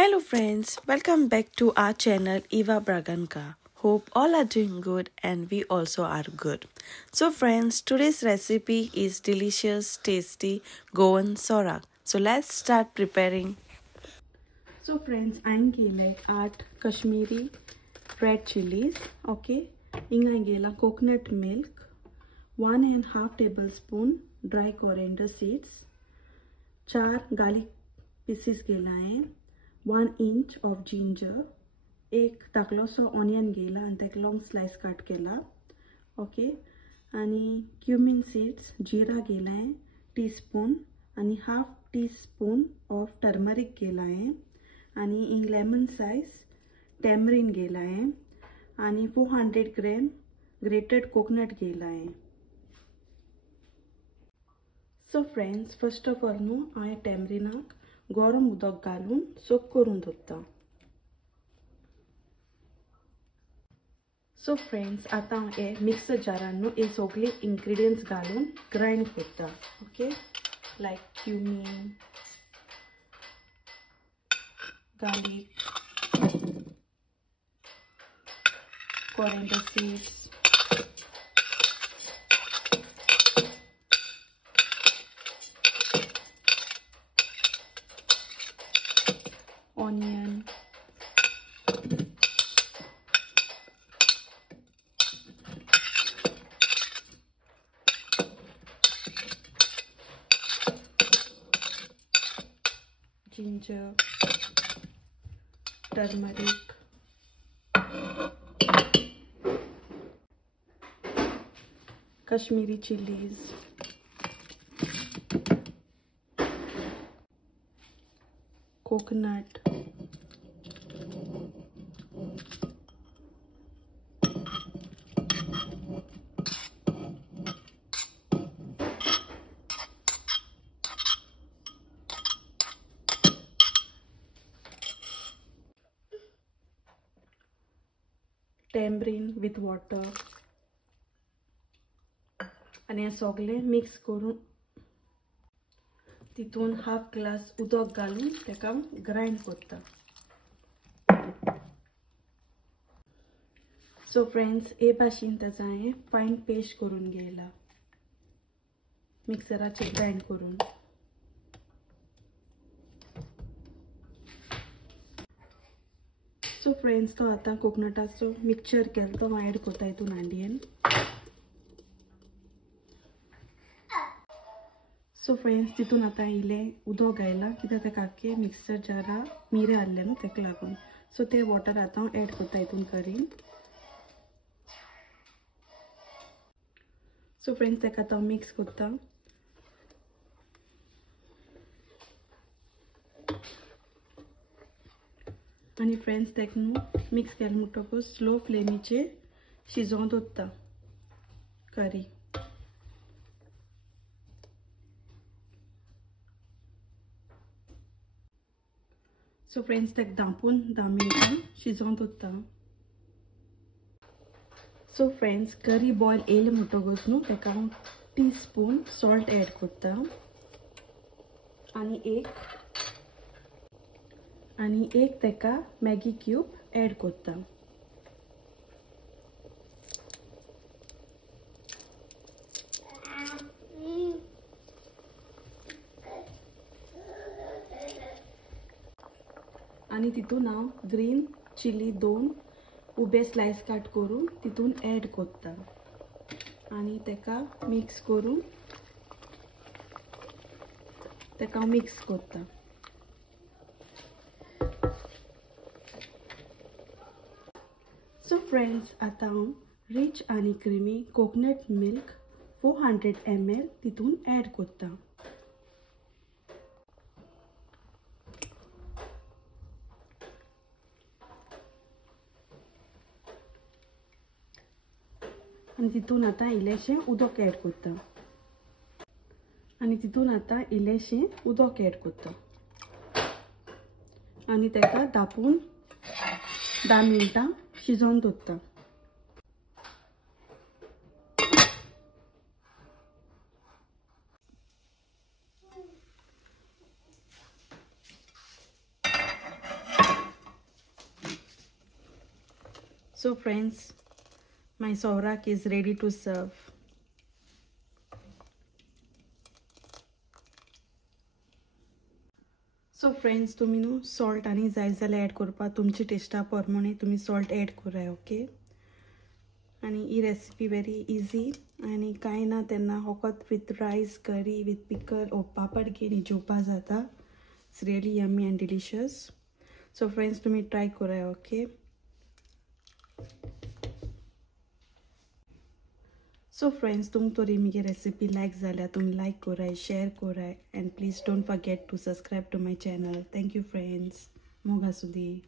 Hello friends, welcome back to our channel Eva Braganka. Hope all are doing good and we also are good. So friends, today's recipe is delicious, tasty Goan sorak. So let's start preparing. So friends, I'm gonna add Kashmiri red chilies. Okay, I'm gonna coconut milk, 1.5 tablespoon dry coriander seeds, 4 garlic pieces गेला आहे, 1 inch of ginger, एक धाकलोसो onion गेला आणि ताका long slice cut केला. Okay, आणि cumin seeds जीरा गेला आहे टीस्पून आणि हाफ टीस्पून ऑफ टर्मरिक गेला आहे आणि इन लेमन साइज टॅमरिन गेला आहे आणि 400 ग्रॅम ग्रेटेड कोकोनट गेला आहे. So friends, first of all न्हू हांवें टॅमरिनाक गरम उदक घालून सोक करून दवरता. सो फ्रेंड्स, आता हे मिक्सर जारान न्हू हे सगळे इंग्रेडियंट्स घालून ग्राइंड करता. Okay, like क्युमीन, garlic, coriander seeds, onion, ginger, turmeric, Kashmiri chilies, coconut, tamarind with water आणि हे सगळे मिक्स करून तितून हाफ ग्लास उदक घालून तेका ग्राइंड करता. सो फ्रेंड्स, हे भाशेन ताचा हांवें फायन पेस्ट करून घेयला मिक्सराचेर ग्राइंड करून. सो फ्रेंड्स, तो आता कोकोनटाचो मिक्सचर केला तो ऍड करता हितून हांडयेन. सो फ्रेंड्स, तितून आता इल्लें उदक घायला कित्याक तेका आख्खे मिक्सर जारा मिरे आहले न्हू तेका लागून. सो ते वॉटर आता हांव ऍड करता हितून करीन. सो फ्रेंड्स, तेका आता मिक्स करता. आणि फ्रेंड्स, तेका न्हू मिक्स केलें म्हणटकूच स्लो फ्लेमीचेर शिजोवन दवरता करी. सो फ्रेंड्स, तेका धांपून 10 मिनटां शिजोवन दवरता. सो फ्रेंड्स, करी बॉयल येयले म्हणटकूच न्हू तेका हांव टीस्पून सॉल्ट ऍड करता आणि एक तेका मॅगी क्यूब ऍड करता. आणि तितून हांव ग्रीन चिली 2 उबे स्लाइस कट करून तितून ऍड करता आणि तेका मिक्स करून तेका मिक्स करता. सो फ्रेंड्स, आता हांव रिच आणि क्रीमी कोकोनट मिल्क 400 ml तितून ऍड करता. आणि तितून आता इल्लेशें उदक ऍड करता आणि तितून आता इल्लेशें उदक ऍड करता आणि तेका धापून 10 मिनटां शिजोवन दवरता. So friends, my sovrak is ready to serve. So friends, तुम्ही न्हू सॉल्ट आनी जाय जाल्यार एड करपा तुमची टेस्टा प्रमाणे तुम्ही सॉल्ट एड कराय. ओके. आनी ही रेसिपी वेरी इजी आनी कांय ना तेन्ना फकत विथ रायस, करी, विथ पिकल ओ पापड घेवन जेवपा जाता. It's really yummy and delicious. So friends, तुम्ही ट्राय कराय. ओके. सो फ्रेंड्स, तुमकां तरी म्हजी रेसिपी लायक जाल्यार तुमी लायक कराय, शेअर कराय, and please don't forget to subscribe to my channel. Thank you friends. मोग आसूं दी.